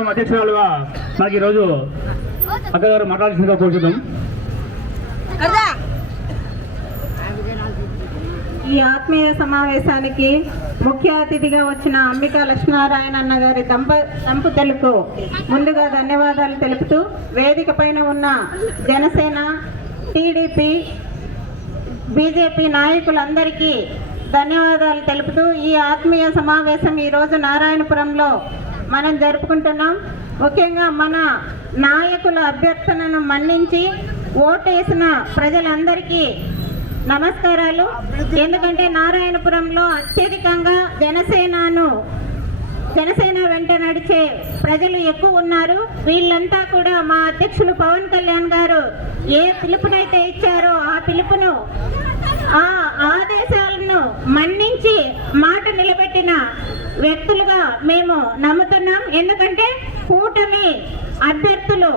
సంఘం అధ్యక్షురాలుగా నాకు ఈరోజు అక్కగారు మాట్లాడాల్సిందిగా కోరుతున్నాం ఈ ఆత్మీయ సమావేశానికి ముఖ్య అతిథిగా వచ్చిన అంబికా లక్ష్మీనారాయణ అన్న గారి దంప దంపతులకు ముందుగా ధన్యవాదాలు తెలుపుతూ వేదిక పైన ఉన్న జనసేన టీడీపీ బీజేపీ నాయకులందరికీ ధన్యవాదాలు తెలుపుతూ ఈ ఆత్మీయ సమావేశం ఈరోజు నారాయణపురంలో మనం జరుపుకుంటున్నాం. ముఖ్యంగా మన నాయకుల అభ్యర్థనను మన్నించి ఓటేసిన ప్రజలందరికీ నమస్కారాలు. ఎందుకంటే నారాయణపురంలో అత్యధికంగా జనసేనను జనసేన వెంట నడిచే ప్రజలు ఎక్కువ ఉన్నారు. వీళ్ళంతా కూడా మా అధ్యక్షులు పవన్ కళ్యాణ్ గారు ఏ పిలుపునైతే ఇచ్చారో ఆ పిలుపును ఆ ఆదేశాలను మన్నించి మాట నిలబెట్టిన వ్యక్తులుగా మేము నమ్ముతున్నాం. ఎందుకంటే కూటమి అభ్యర్థులు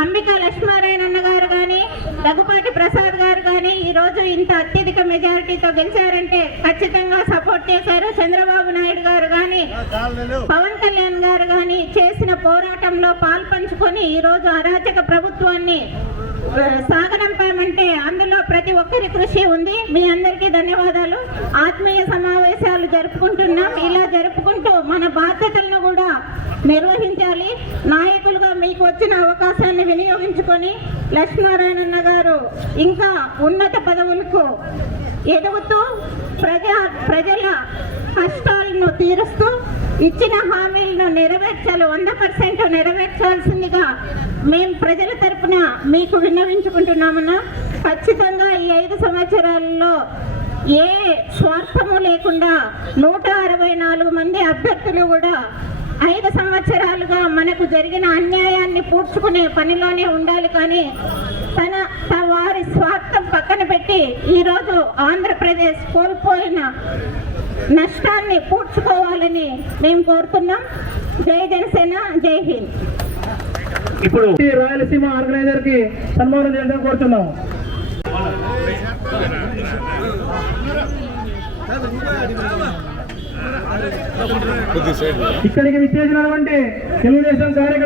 అంబికా లక్ష్మారాయణ అన్న గారు కానీ దగ్గుపాటి ప్రసాద్ గారు కానీ ఈరోజు ఇంత అత్యధిక మెజారిటీతో గెలిచారంటే ఖచ్చితంగా సపోర్ట్ చేశారు. చంద్రబాబు నాయుడు గారు కానీ పవన్ కళ్యాణ్ గారు కానీ చేసిన పోరాటంలో పాల్పంచుకొని ఈరోజు అరాచక ప్రభుత్వాన్ని సాగనంపామంటే ఒక్కరి కృషి ఉంది. మీ అందరికీ ధన్యవాదాలు. ఆత్మీయ సమావేశాలు జరుపుకుంటున్నాం. ఇలా జరుపుకుంటూ మన బాధ్యతలను కూడా నిర్వహించాలి. నాయకులుగా మీకు వచ్చిన అవకాశాన్ని వినియోగించుకొని లక్ష్మీనారాయణ గారు ఇంకా ఉన్నత పదవులకు ఎదుగుతూ ప్రజా ప్రజల కష్టాలను తీరుస్తూ ఇచ్చిన హామీలను నెరవేర్చాలి. వంద పర్సెంట్ నెరవేర్చాల్సిందిగా మేము ప్రజల తరపున మీకు విన్నవించుకుంటున్నామన్నా ఖచ్చితంగా ఈ ఐదు సంవత్సరాలలో ఏ స్వార్థము లేకుండా నూట అరవై నాలుగు మంది అభ్యర్థులు కూడా ఐదు సంవత్సరాలుగా మనకు జరిగిన అన్యాయాన్ని పూడ్చుకునే పనిలోనే ఉండాలి కానీ తన వారి స్వార్థం పక్కన పెట్టి ఈరోజు ఆంధ్రప్రదేశ్ కోల్పోయిన నష్టాన్ని పూడ్చుకోవాలని మేము కోరుతున్నాం. జై జనసేన జై హింద్. ఇప్పుడు రాయలసీమ ఆర్గనైజర్కి సన్మానం చేయడం కోరుతున్నాము ఇక్కడికి విచ్చేసినటువంటి తెలుగుదేశం కార్యకర్త